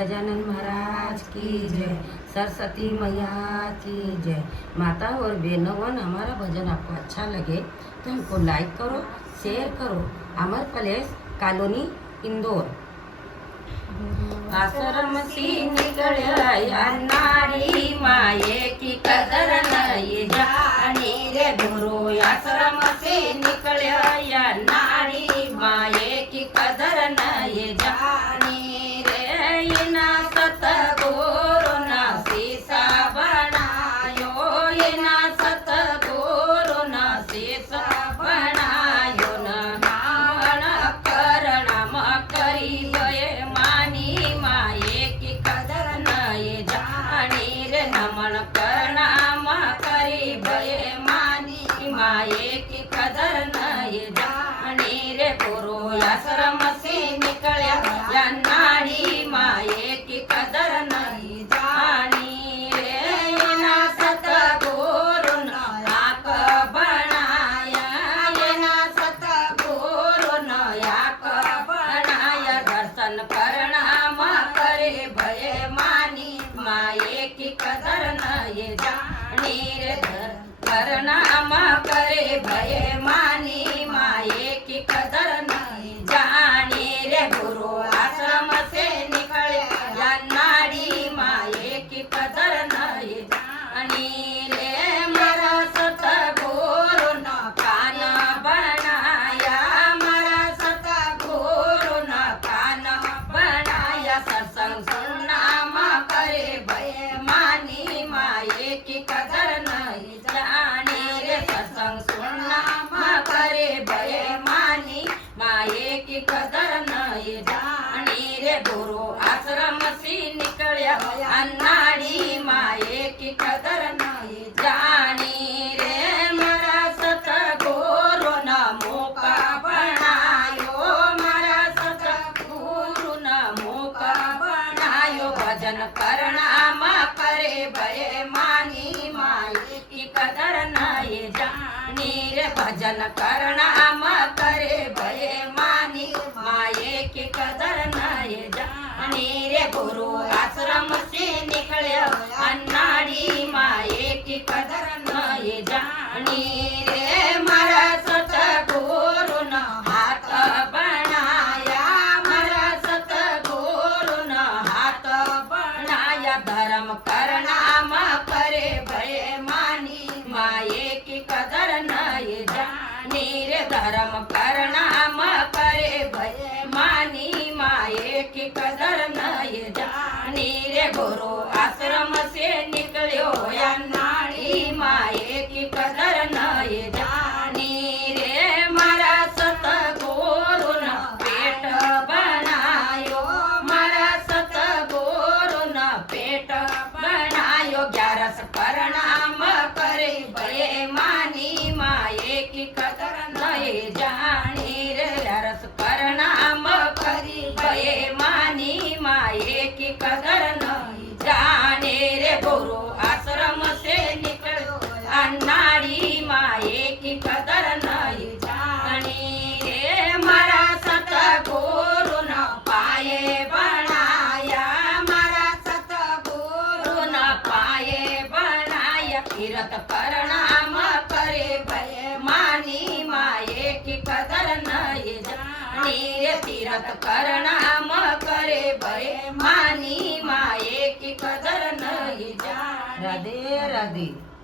गजानन महाराज की जय, सरस्वती मैया की जय। माता और बहनों, हमारा भजन आपको अच्छा लगे तो हमको लाइक करो, शेयर करो। अमर पैलेस कॉलोनी इंदौर। आश्रम सी निकळ्या नारी माये की कदर नहीं जानी रे गुरु। आश्रम से निकळ्या नारी माये की कदर नहीं जानी रे। इना सतगुरु ना सीसा बनायो, इना सतगुरु ना सीसा बनायो नामन करणाम करी गए मानी माये की कदर नहीं जानी रे। नमन करणाम करी गए मानी माये की कदर नहीं जानी रे। गुरु आश्रम से निकल्या या नारी माये की कदर नहीं जानी रे। ना सतगुरु नाक बनाया, ये ना सतगुरु नाक बनाया। दर्शन करणाम करे भये मानी माये की कदर नहीं जानी रे। करणाम करे भये मानी माये की कदर नहीं जानी रे। गुरु आश्रम से निकले या नारी माये की कदर नहीं जानी रे। मरा सतगुरु न कान बनाया, मरा सतगुरु न कान बनाया। सत्संग सुनाम करे भये मानी माये की कदर नहीं जानी रे। सत्संग सुनाम करे भये मानी माये की कदर नहीं जानी रे। गुरु आश्रम से निकल्या नारी माये की कदर नहीं जानी रे। मरा सतगुरु न मौका बनायो, मरा सतगुरु न मौका बनायो। भजन करणाम करे भये मानी माये की कदर नहीं जानी रे। भजन करणाम करे भये मानी माये की कदर नहीं जानी रे। गुरु आश्रम से निकल्या नारी माये की कदर नहीं जानी रे। मरा सतगुरु न हाथ बनाया, मरा सतगुरु न हाथ बनाया। धर्म करणाम करे भये मानी माये की कदर नहीं जानी रे। धर्म करणाम करे भये मानी माये की कदर नहीं जानी रे। गुरु आश्रम से निकल्यो या नारी माये की कदर नहीं जानी रे। मरा सतगुरु न पेट बनायो, मरा सतगुरु न पेट बनायो। 11 करणाम करे भये मानी माये की कदर नहीं जानी रे। 11 करणाम करी भये मानी माये की कदर नहीं जानी रे। गुरु आश्रम से निकलो नारी माये की कदर नहीं जानी रे। मरा सतगुरु न पाये बनाया, मरा सतगुरु न पाये बनाया। तीरथ करणाम करे भये मानी माये की कदर नहीं जानी रे। तीरथ करणाम करे भये मानी माये की कदर नहीं जानी। राधे राधे।